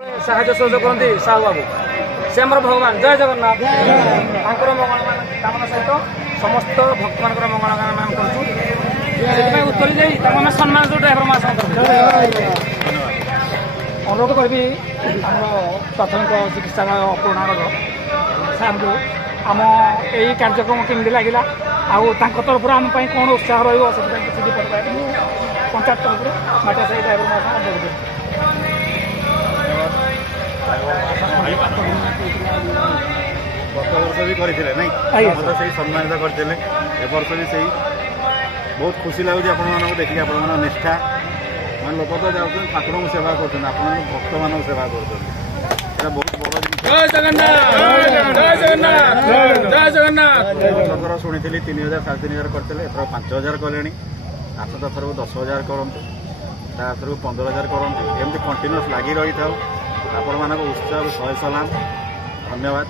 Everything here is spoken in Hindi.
साहाय्य सहयोग करती साहू बाबू से आम भगवान जय जगन्नाथ मंगल कामना सहित समस्त भक्त मान मंगल कामना करूँ उत्तरी जाइए सम्मान जो ड्राइवर अनुरोध करी आम प्राथमिक चिकित्सालय पुराणर सार को आम यही कार्यक्रम केमी लगे तरफ आम कौन उत्साह रही पंचायत तरफ माटिया साही ड्राइवर गत वर्ष भी करते सम्मानित करते वर्ष भी सही बहुत खुशी लगुच आप देखिए आप निष्ठा मैं लोक तो जाऊँ ठाकुर को सेवा कर भक्त मान सेवा कर बहुत बड़ जिन शुणी 3000 3000 करते एथर 5000 कले आसता 10,000 करते 15,000 करते एमती कंटिन्यूस लगी रही था आपण मान उत्साह 100 सलाम धन्यवाद।